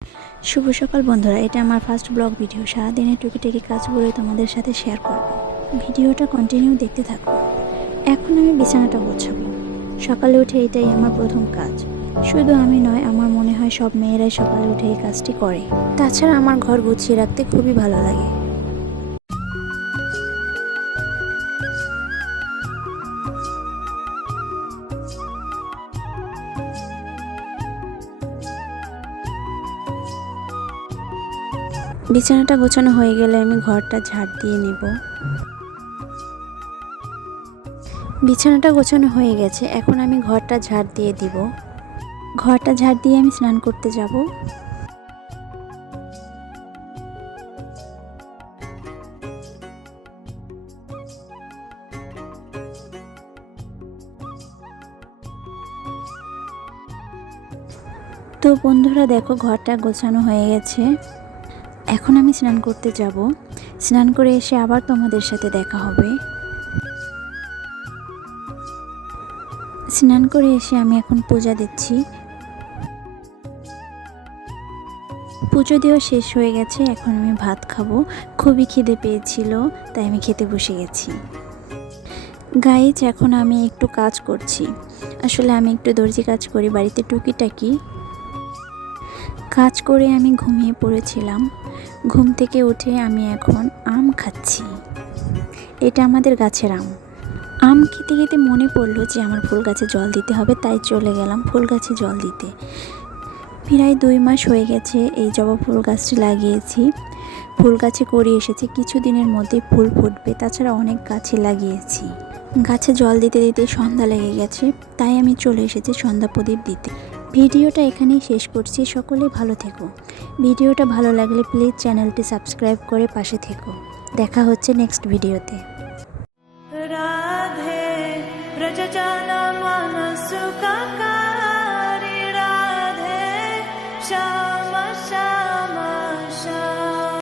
শুভ সকাল বন্ধুরা, এটা আমার ফার্স্ট ব্লগ ভিডিও। সারাদিনের টুকিটাকি কাজগুলোই তোমাদের সাথে শেয়ার করব। ভিডিওটা কন্টিনিউ দেখতে থাকো। এখন আমি বিছানাটা গোছাবো। সকালে উঠে এটাই আমার প্রথম কাজ। শুধু আমি নয়, আমার মনে হয় সব মেয়েরাই সকালে উঠে এই কাজটি করে। তাছাড়া আমার ঘর গুছিয়ে রাখতে খুবই ভালো লাগে। বিছানাটা গোছানো হয়ে গেলে আমি ঘরটা ঝাড় দিয়ে নেব। বিছানাটা গোছানো হয়ে গেছে, এখন আমি ঘরটা ঝাড় দিয়ে দিব। ঘরটা ঝাড় দিয়ে আমি স্নান করতে যাব। তো বন্ধুরা দেখো, ঘরটা গোছানো হয়ে গেছে। এখন আমি স্নান করতে যাব। স্নান করে এসে আবার তোমাদের সাথে দেখা হবে। স্নান করে এসে আমি এখন পূজা দিচ্ছি। পুজো দেওয়া শেষ হয়ে গেছে, এখন আমি ভাত খাবো। খুবই খিদে পেয়েছিল, তাই আমি খেতে বসে গেছি। গাইজ, এখন আমি একটু কাজ করছি। আসলে আমি একটু দর্জি কাজ করি বাড়িতে টুকিটাকি। কাজ করে আমি ঘুমিয়ে পড়েছিলাম। ঘুম থেকে উঠে আমি এখন আম খাচ্ছি। এটা আমাদের গাছের আম। আম খেতে খেতে মনে পড়লো যে আমার ফুল গাছে জল দিতে হবে, তাই চলে গেলাম ফুল গাছে জল দিতে। প্রায় 2 মাস হয়ে গেছে এই জবা ফুল গাছটি লাগিয়েছি। ফুল গাছে করে এসেছে, কিছুদিনের মধ্যে ফুল ফুটবে। তাছাড়া অনেক গাছে লাগিয়েছি। গাছে জল দিতে দিতে সন্ধ্যা লেগে গেছে, তাই আমি চলে এসেছি সন্ধ্যা প্রদীপ দিতে। ভিডিওটা এখানেই শেষ করছি। সকলে ভালো থেকো। ভিডিওটা ভালো লাগলে প্লিজ চ্যানেলটি সাবস্ক্রাইব করে পাশে থেকো। দেখা হচ্ছে নেক্সট ভিডিওতে। राधे व्रजजनमनसुखकारी राधे श्याम।